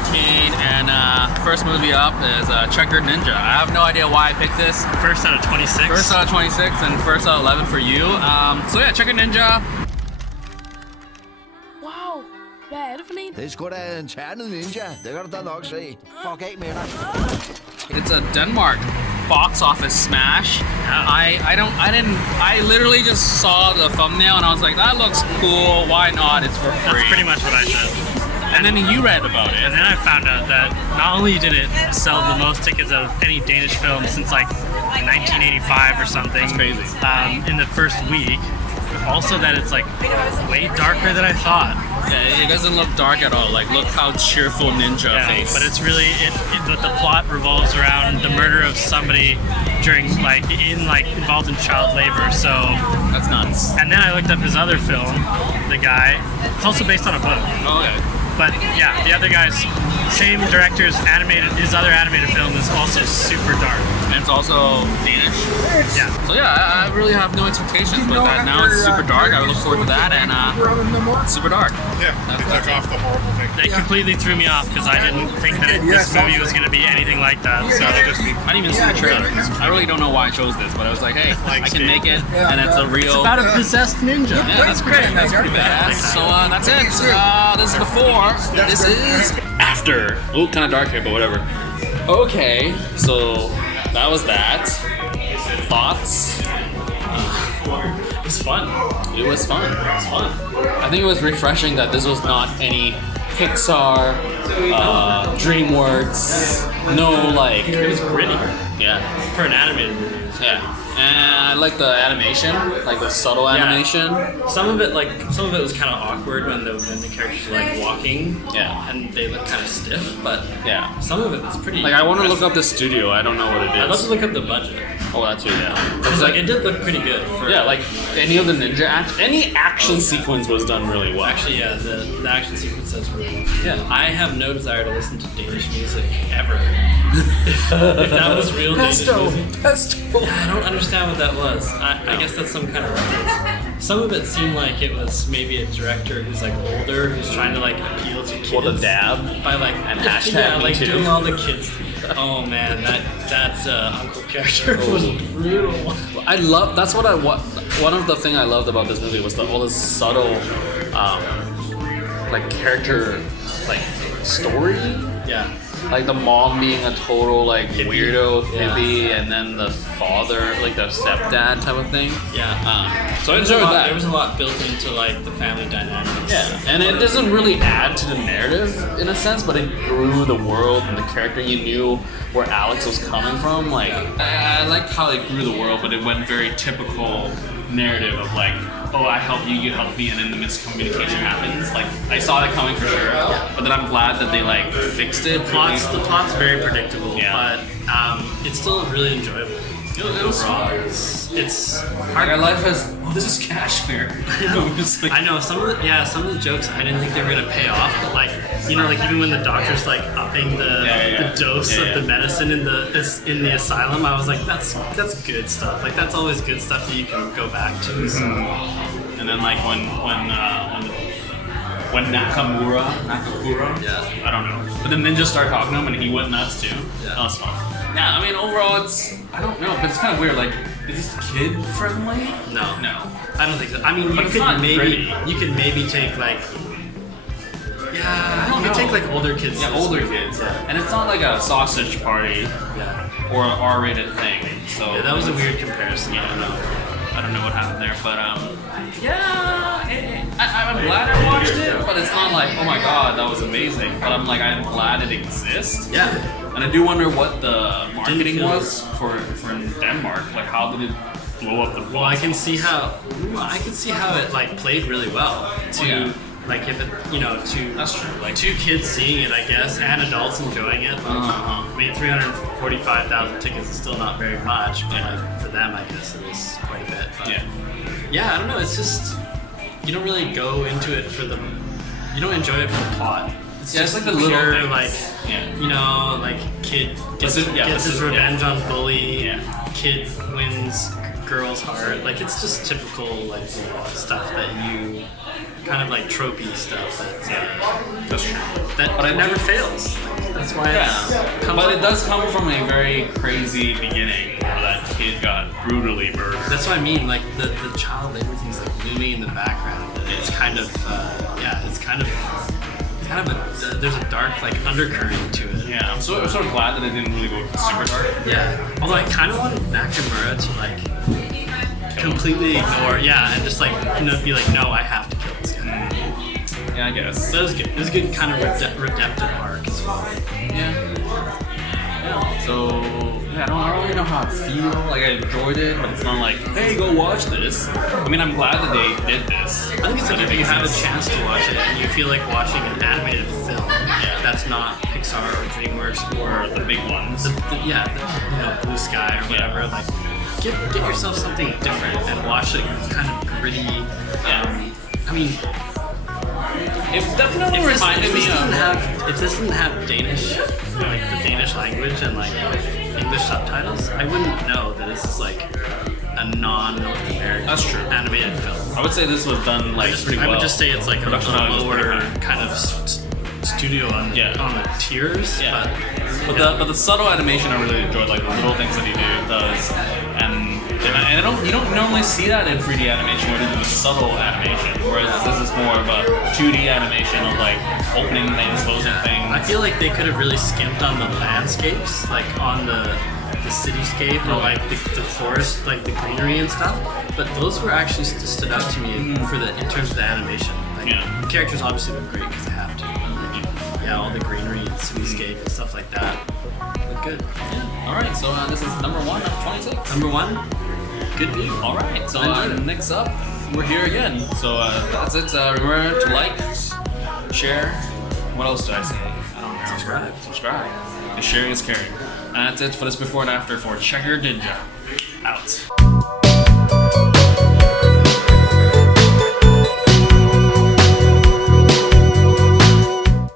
VIFF2019, and first movie up is Checkered Ninja. I have no idea why I picked this. First out of 26. First out of 26 and first out of 11 for you. So yeah, Checkered Ninja. Wow, hvad er det for en? Det er sgu da en ternet ninja. Det kan du da nok se. Fuck af med dig. It's a Denmark box office smash. I literally just saw the thumbnail and I was like, that looks cool, why not? It's for free. That's pretty much what I said. And then you read about it. And then I found out that not only did it sell the most tickets of any Danish film since like 1985 or something. That's crazy. In the first week, also that it's like way darker than I thought. Yeah, it doesn't look dark at all. Like, look how cheerful ninja face. But it's really the plot revolves around the murder of somebody involved in child labor. So that's nuts. And then I looked up his other film, the guy. It's also based on a book. Oh, okay. But yeah, the other guy's same director's his other animated film is also super dark. And it's also Danish. Yeah. So yeah, I really have no expectations, but that now it's super dark. I look forward to that, and super dark. Yeah, took off the horrible thing. They completely threw me off because I didn't think that this movie was going to be anything like that. So I didn't even see the trailer. I really don't know why I chose this, but I was like, hey, I can make it, and it's a real... It's about a possessed ninja. Yeah, that's great. That's pretty badass. So that's it. This is before. This is after. Oh, kind of dark here, but whatever. Okay, so that was that. Thoughts? It was fun. It was fun. I think it was refreshing that this was not any Pixar, DreamWorks, it was gritty. Yeah. For an animated movie. Yeah. And I like the animation, like the subtle animation. Some of it was kind of awkward when the characters were like walking. Yeah. And they look kind of stiff, but yeah. Some of it was pretty. Like I want to look up the studio. I don't know what it is. I'd love to look up the budget. Oh, that too. Yeah. Because it did look pretty good. Like any of the ninja any action sequence was done really well. Actually, yeah, the action sequence does really well. Yeah. I have no desire to listen to Danish music ever. if that was real Danish music. Pesto. I don't understand what that was. I guess that's some kind of reference. Some of it seemed like it was maybe a director who's like older, who's trying to like appeal to kids. Well, the dab by like and hashtag like me too. doing all the kids. Oh man, that uncle character was brutal. I love. That's what one of the things I loved about this movie was all this subtle, like character, like story. Yeah. Like the mom being a total like weirdo hippie, and then the father, like the stepdad type of thing. Yeah. So I enjoyed that. There was a lot built into like the family dynamics. Yeah. And it doesn't really add to the narrative in a sense, but it grew the world and the character. You knew where Alex was coming from. Like I liked how it grew the world, but it went very typical narrative of like, oh, I help you, you help me, and then the miscommunication happens. Like, I saw that coming for sure, but then I'm glad that they like fixed it. The plot's very predictable, but it's still really enjoyable. It was fun. It's hard. Our life has. Oh, this is Kashmir. I know some of the jokes I didn't think they were gonna pay off, but like even when the doctor's like upping the dose of the medicine in the asylum, I was like, that's good stuff. Like that's always good stuff that you can go back to. Mm-hmm. So. And then like when Nakamura, I don't know, but the ninja started talking to him and he went nuts too. Yeah. That was fun. Yeah, I mean overall I don't know, but it's kind of weird. Like, is this kid friendly? No, I don't think so. I mean, but you could maybe take like. Yeah, you could take like older kids. Yeah, older kids. Yeah. And it's not like a sausage party or an R-rated thing. So yeah, that was a weird comparison. I don't know what happened there, but I'm glad I watched it, but it's not like, oh my god, that was amazing. But I'm glad it exists. Yeah. And I do wonder what the marketing was for Denmark. Like, how did it blow up the box? Well, I can see how it like played really well to like if it that's true. Like two kids seeing it, I guess, and adults enjoying it. I mean, 345,000 tickets is still not very much, but like for them, I guess it was quite a bit. But yeah, I don't know. It's just you don't really go into it you don't enjoy it for the plot. It's just like the pure, little like like kid gets his revenge on bully. Yeah. Kid wins girl's heart. Like it's just typical like stuff that you kind of like tropey stuff That's true. but it never fails. That's why it comes But up. it does come from a very crazy beginning where that kid got brutally murdered. That's what I mean. Like the child labor thing's like looming in the background. And it's kind of there's a dark like undercurrent to it. Yeah, I'm sort of glad that it didn't really go super dark. Yeah. Although I kind of wanted Nakamura to like completely ignore, and just like be like, no, I have to kill this guy. Yeah, I guess. That was good. It was a good kind of redemptive arc as well. Yeah. So I don't really know how I feel. Like I enjoyed it, but it's not like, hey, go watch this. I mean, I'm glad that they did this. I think it's like if you have a chance to watch it and you feel like watching an animated film that's not Pixar or DreamWorks or The big ones. Blue Sky or whatever, like get yourself something different and watch it kind of gritty. I mean, It definitely reminded me of. If this didn't have Danish, like the Danish language and like English subtitles, I wouldn't know that this is like a non-North American animated film. I would say this was done like pretty well. I would just say it's like a lower kind of studio on the tiers. Yeah. But the subtle animation I really enjoyed, like the little things that he does, and you don't normally see that in 3D animation where they do a subtle animation, whereas this is more of a 2D animation of like opening things, closing things. I feel like they could have really skimped on the landscapes, like on the cityscape or like the forest, like the greenery and stuff. But those were actually stood out to me in terms of the animation. Like, the characters obviously look great because they have to. All the greenery and cityscape and stuff like that. Look good. Yeah. All right, so this is number 1 of 26. Number 1, good view. All right, so next up, we're here again. So that's it. Remember to like, share. What else did I say? I don't know. Subscribe. And sharing is caring. And that's it for this before and after for Checkered Ninja. Out.